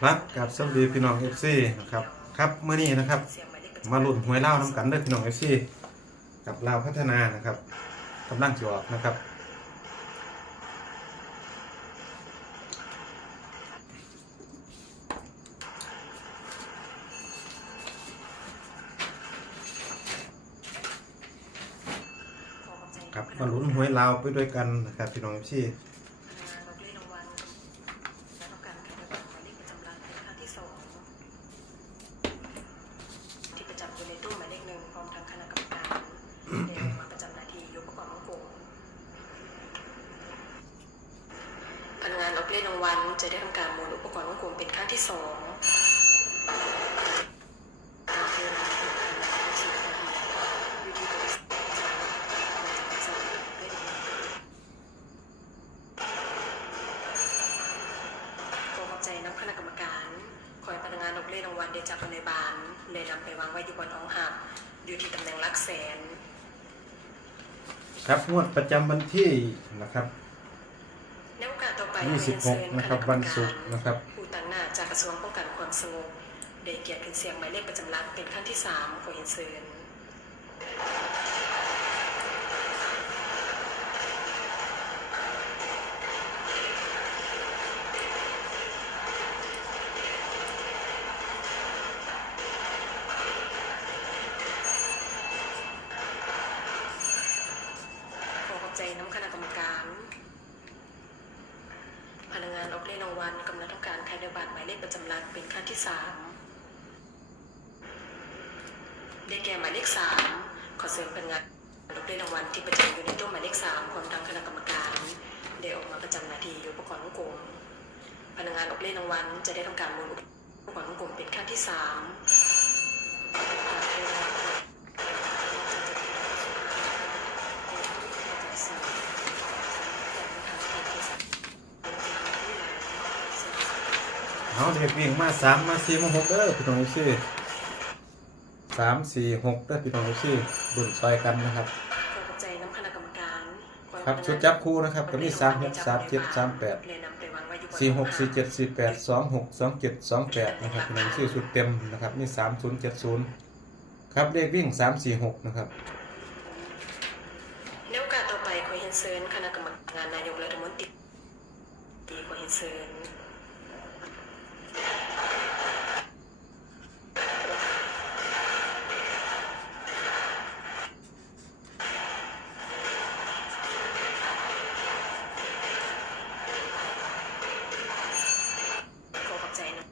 ครับกับสวัสดีพี่น้องเอฟซีนะครับครับเมื่อนี้นะครับ มาลุ่นหวยเล่าน้ำกันเด้อพี่น้องเอฟซีกับลาพัฒนานะครับกำลังจะออกนะครับครับมาลุ้นหวยลาวไปด้วยกันนะครับพี่น้องเอฟซี ที่ประจำอยู่ในตู้หมายเลขหนึ่งพร้อมทั้งคณะกรรมการได้มาประจำหน้าที่ยกประกอบของกลุ่มพนักงานออกเลขราง วัลจะได้ทำการหมุนอุปกรณ์ของกลุ่มเป็นครั้งที่สองรเดินทางเป็นการนำเข้าสู่ระบบวิธีการสอบเลขรางวัลขอขอบใจน้ำคณะกรรมการคอยพนักงานออกเลขรางวัลได้จากในบานเลยนำไปวางไว้อยู่บนห้องหับอยู่ที่ตำแหน่งลักแสน ครับงวดประจำวันที่นะครับ ในโอกาสต่อไป 26 นะครับ วันศุกร์นะครับผู้ต่างหน้าจากกระทรวงป้องกันความสงบได้เกียรติขึ้นเสียงหมายเลขประจำหลักเป็นขั้นที่สามขอเห็นเชิญารใครในบัตรหมายเลขประจำหลักเป็นขั้นที่สามได้แก่หมายเลขสามขอเสริมพนักงานออกเลขรางวัลที่ประจำอยู่ในตู้หมายเลขสามพร้อมทั้งคณะกรรมการได้ออกมาประจำนาทีอยู่ประกอบของกลุ่มพนักงานออกเลขรางวัลจะได้ทำการหมุนอุปกรณ์ของกลุ่มเป็นขั้นที่สาม เอาเด็กวิ่งมาสามมาสี่มาหกเด้อพี่น้องเอฟซีสามสี่หกเด้อพี่น้องเอฟซีดุนซอยกันนะครับ ขอขอบใจน้ำคณะกรรมการครับชุดจับคู่นะครับก็มีสามหกสามเจ็ดสามแปดเลยนำไปวางไว้อยู่บนสี่หกสี่เจ็ดสี่แปดสองหกสองเจ็ดสองแปดนะครับพี่น้องชื่อชุดเต็มนะครับมีสามศูนย์เจ็ดศูนย์ครับเลขวิ่งสามสี่หกนะครับ ในโอกาสต่อไปขอเห็นเซินคณะกรรมการนายกรัฐมนตรีตีขอเห็นเซินขอขอบใจนะ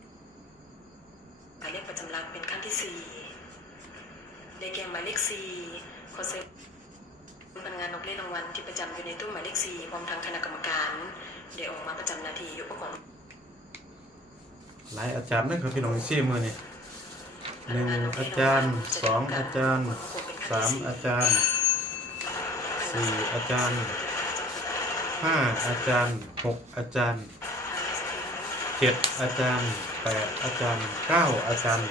หมายเลขประจำหลักเป็นขั้นที่สี่ได้ ซีขอเซ็นพนักงานออกเลขรางวัลที่ประจำอยู่ในตู้หมายเลขสี่พร้อมทั้งคณะกรรมการได้ออกมาประจำนาทีอยู่ประกอบหลายอาจารย์นะครับพี่น้องเอฟซีมือนี่หนึ่งอาจารย์สองอาจารย์สามอาจารย์สี่อาจารย์ห้าอาจารย์หกอาจารย์เจ็ดอาจารย์แปดอาจารย์เก้าอาจารย์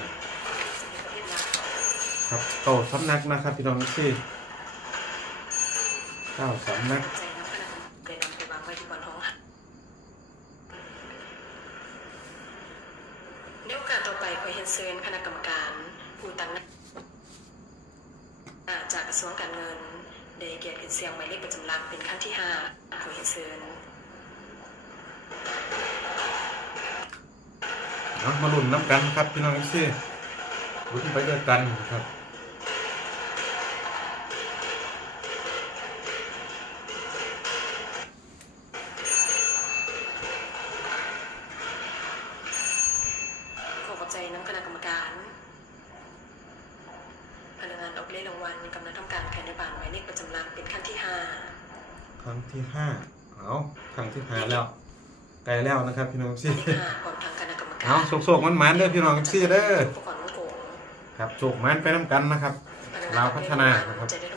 ครับโตสำนักนะครับ พี่น้องเอฟซีเก้าสำนักใจน้ำคณะได้นำไปวางไว้ที่บนห้องหับในโอกาสต่อไปขอเห็นเซินคณะกรรมการผู้ตั้งหน้าจากกระทรวงการเงินได้เกียรติขึ้นเสียงหมายเลขประจำหลักเป็นขั้นที่ห้าขอเห็นเซินเอามาลุ้นน้ำกันครับพี่น้องเอฟซีลุ้นไปด้วยกันครับ เลขรางวัลกำลังทำการแข่งในบานหมายเลขประจำหลักเป็นขั้นที่ห้าครั้งที่ห้าเอาครั้งที่ห้าแล้วไกลแล้วนะครับพี่น้องเอฟซีที่ห้าก่อนทางคณะกรรมการเอาโศกๆมันมันๆเด้อพี่น้องเอฟซีเด้อ อุปกรณ์ลูกโป่งครับโศกมันไปน้ำกันนะครับ ลาวพัฒนานะครับ จะได้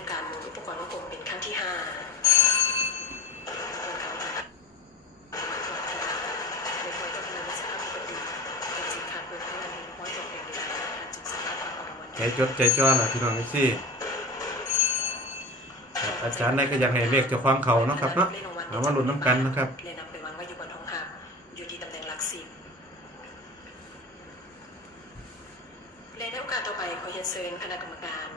ใจจดใจจ่อล่ะพี่น้องซี่อาจารย์ได้ก็ยังให้เลขจาความเขาเนาะครับเนาะเอามาหลุดน้ำกันนะครับเลยนำไปวางไว้อยู่บนท้องหาอยู่ที่ตำแหน่งลักสิบเลยในโอกาสต่อไปขอเรีนเชิญคณะกรรมการ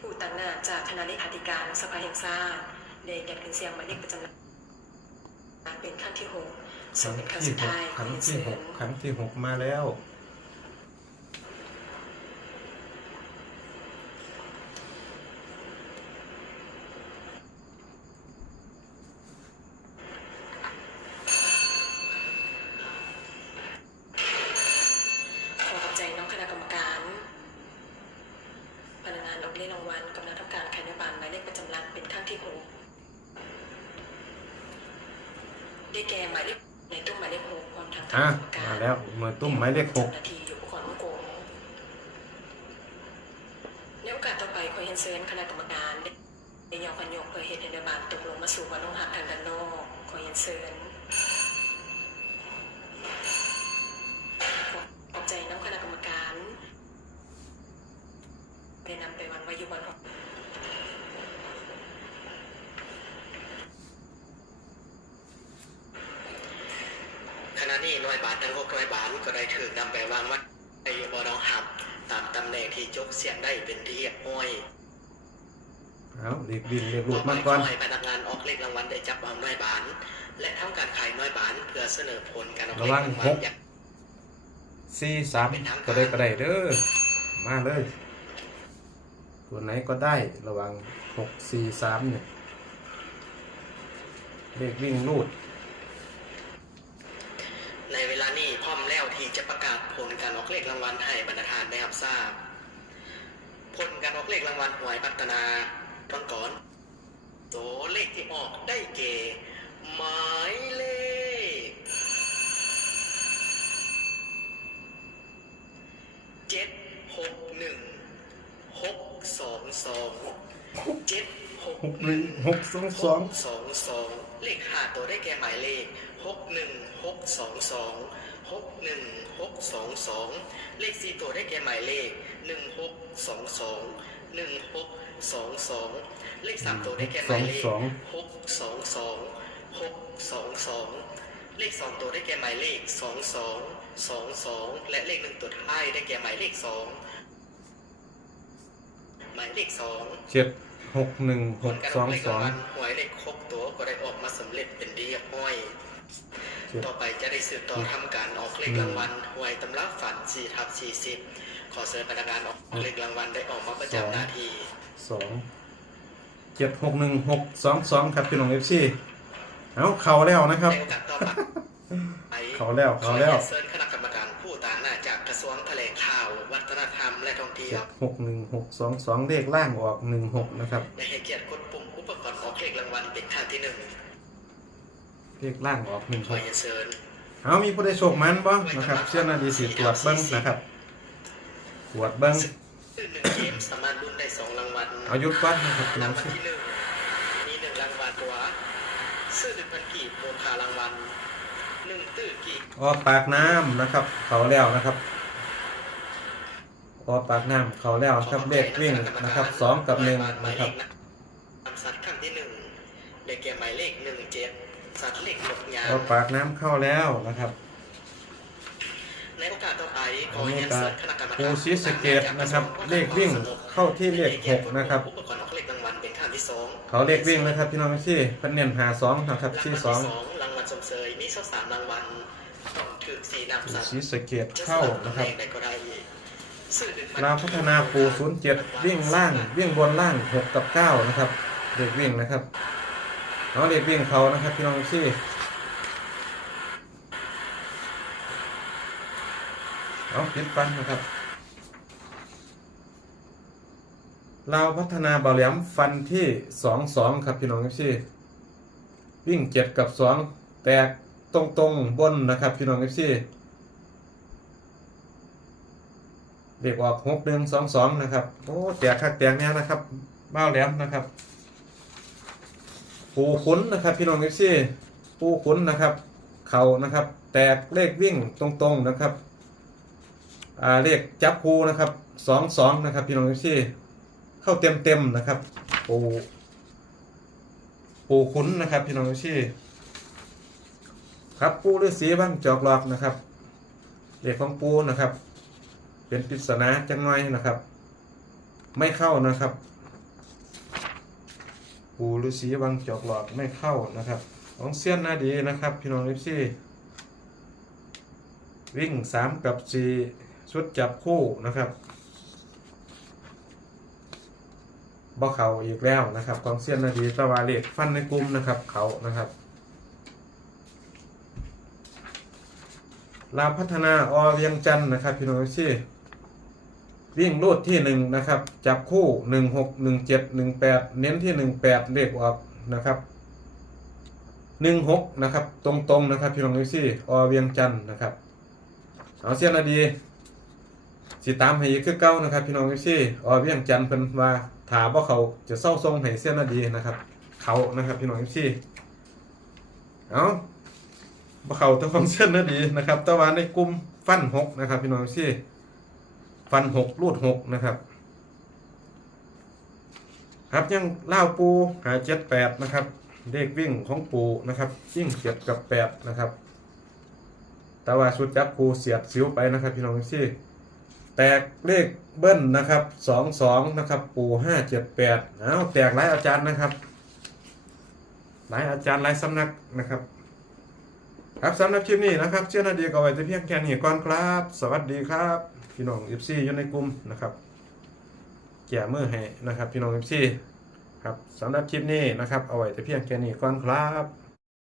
ผู้ตั้งหน้าจากคณะเลขาธิการสภาแห่งชาติได้แก่ขึ้นเสียงหมายเลขประจำหลักเป็นขั้นที่หกครั้งที่หกขั้นที่หกมาแล้ว เป็นขั้นที่หกได้แก่หมายเลขในตู้หมายเลขหกพร้อมทั้งคณะอะกรรมการมาแล้วหน่วยตุ้มหมายเลขหกนาทีอยู่ขอนโกงในโอกาสต่อไปขอเห็นเชิญคณะกรรมการได้ได้ยอมพันยกเพื่อเหตุให้นบาตตกลงมาสู่วันลงหักทางด้านนอกขอเห็นเชิญขอขอบใจน้ำคณะกรรมการได้นำไปวันไว้อยู่วันหก ขณะนี้หน่วยบาททั้งหกหน่วยบาทก็ได้ถูกนำไปวางไว้ในบรองหับ ตามตำแหน่งที่จกเสียงได้เป็นที่เรียบร้อยเอาเรียกบินเรียกรูต่ดอไปมาขก่ออนให้พนักงานออกเลขรางวัลได้จับเอาหน่วยบาทและทำการขายหน่วยบาทเพื่อเสนอผลการออกเลขรางวัลอย่างสี่สามก็ได้ก็ได้เด้อมาเลย ตัวไหนก็ได้ระวังหกสี่สามเนี่ยเลขวิ่งรูด ในเวลานี้พร้อมแล้วที่จะประกาศผลการออกเล ขรางวัลให้บรรดาทานได้รับทราบ ผลการออกเลขรางวัลหวยพัฒนาต้นก่อนตัวเลขที่ออกได้เกหมายเลขเจ็ดหกหนึ่งหกสองสองเจ็ดหกหกหหนึ่นึ่งงหกสองสองสองสองเลขห้าตัวได้แก่หมายเลขหกหนึ่งหกสองสอง หกหนึ่งหกสองสองเลขสี่ตัวได้แก่หมายเลขหนึ่งหกสองสองหนึ่งหกสองสองเลขสามตัวได้แก่หมายเลขสองหกสองสองหกสองสองเลขสองตัวได้แก่หมายเลขสองสองสองสองและเลขหนึ่งตัวท้ายได้แก่หมายเลขสองหมายเลขสองเจ็ดหกหนึ่งผหลกการสออองกเลขสราองงวัลหวยเลขครบ ต่อไปจะได้สืบต่อทำการออกเลขรางวัลหวยตำรับฝัน4ทับ40ขอเชิญพนักงานออกเลขรางวัลได้ออกมาประจำหน้าที่สองเจ็ดหกหนึ่งหกสองสองครับพี่น้องเอฟซีเอาเข่าแล้วนะครับในโอกาสต่อไปเขาแล้วขอเขาแล้วเรียนเชิญคณะกรรมการผู้ต่างหน้าจากกระทรวงทะเลข่าว วัฒนธรรมและท่องเที่ยเจ็วดหกหนึ่งหกสองสองเลขล่างออกหนึ่งหกนะครับได้ให้เกียรติกดปุ่มอุปกรณ์ออกเลขรางวัลเป็นขั้นที่หนึ่ง เลขล่างออกหนึ่งขหอกเรียนเชิญเอามีผู้ได้โชคมันบ่นะครับเชื่อนาดีสีตรวจเบิ้งนะครับตรวจเบิ้งซึ่งหนึ่งเกมสามารถลุ้นได้สองรางวัลเอายุดก่อนนะครับพี่น้ราองงวัลที่หนึ่งมีหนึ่งรางวัลตัวซื้อหนึ่งพันกีบมูลค่ารางวัลหนึ่งตื้อกีบออกปากน้ำนะครับ เขาแล้วนะครับออกปากน้ำเขาแล้วครับเลขวิ่งนะครับสองกับหนึ่งหมายนะเลครับขนำสัตว์ขั้นที่หนึ่งได้แก่หมายเลขหนึ่งเจ็ด สัตว์เลขหกยาออกปากน้ำเข้าแล้วนะครับ ในโอกาสต่อไปขออันนี้เรียนก็เชิญคณะกรรมการปูซิสเกตนะครับ เลขวิ่งเข้าที่เลขหกนะครับอุปกรณ์ออกเลขรางวัลเป็นขั้นที่สองเขาเลขวิ่งนะครับพี่น้องที่เพิ่นเน้นหาสองนะครับที่สองรางวัลสมเสยมีเท่าสามรางวัลต้องถือสีนำปูสัตว์ซิสเกตเข้านะครับใดก็ได้ซื้อหนึ่งพันราวพัฒนาปูศูนย์เจ็ดวิ่งล่าง วิ่งบนล่างหกกับเก้านะครับเลขวิ่งนะครับ เอาเลขวิ่งเขานะครับพี่น้องที่เอาปิดปันนะครับลาพัฒนาเบาแหลมฟันที่สองสองครับพี่น้องที่วิ่งเจ็ดกับสองแตกตรงตรงบนนะครับพี่น้องที่เรียกออกหกหนึ่งสองสองนะครับ โอ้แตกคักแตกเนี้ยนะครับเบ้าแหลมนะครับ ปูขุนนะครับ พี่น้องที่ปูขุนนะครับ เขานะครับ แตกเลขวิ่งตรงๆนะครับอ่าเลขจับคูนะครับสองสองนะครับ พี่น้องที่เข้าเต็มเต็มนะครับ ปูปูขุนนะครับ พี่น้องที่ครับปูฤาษีบ้างจอกหลอกนะครับเลขของปูนะครับ เป็นปริศนาจังน่อยนะครับ ไม่เข้านะครับ ปูฤาษีวังจอกหลอดไม่เข้านะครับ ของเซียนนาดีนะครับ พี่น้องเอฟซีวิ่งสามกับสี่ชุดจับคู่นะครับบ่เขาอีกแล้วนะครับของเซียนนาดีตะวาเลขฟันในกลุ่มนะครับเขานะครับลาพัฒนาอเวียงจันนะครับพี่น้องเอฟซี วิ่งรูดที่หนึ่งนะครับ จับคู่หนึ่งหกหนึ่งเจ็ดหนึ่งแปดเน้นที่หนึ่งแปดเลขออกนะครับหนึ่งหกนะครับ ตรงๆนะครับ พี่น้องเอฟซีอเวียงจันทร์นะครับเอาเสียนาดีสิตามให้อีกคือเก่านะครับ พี่น้องเอฟซีอเวียงจันทร์เพิ่นว่าถาบ่เขาจะเศร้าทรงให้เสียนาดีนะครับ เขานะครับ พี่น้องเอฟซีเอาเขาแตัวของเสียนาดีนะครับต่ว่าในกลุ่มฟันหกนะครับ พี่น้องเอฟซี ฟันหกรูดหกนะครับ ครับยังเล่าปูหาเจ็ดแปดนะครับเลขวิ่งของปูนะครับยิ่งเจ็ดกับแปดนะครับแต่ว่าชุดจับปูเสียดสิวไปนะครับ พี่น้องที่แตกเลขเบิ้ลนะครับสองสองนะครับ ปูห้าเจ็ดแปดเอาแตกหลายอาจารย์นะครับ หลายอาจารย์หลายสำนักนะครับ ครับสำหรับคลิปนี้นะครับ เชื่อนาดีก็ไว้แต่เพียงแค่นี้ก่อนครับ สวัสดีครับ พี่น้องเอฟซีอยู่ในกลุ่มนะครับแก่มือให้นะครับพี่น้องเอฟซีครับสำหรับคลิปนี้นะครับเอาไว้แต่เพียงแค่นี้ก่อนครับ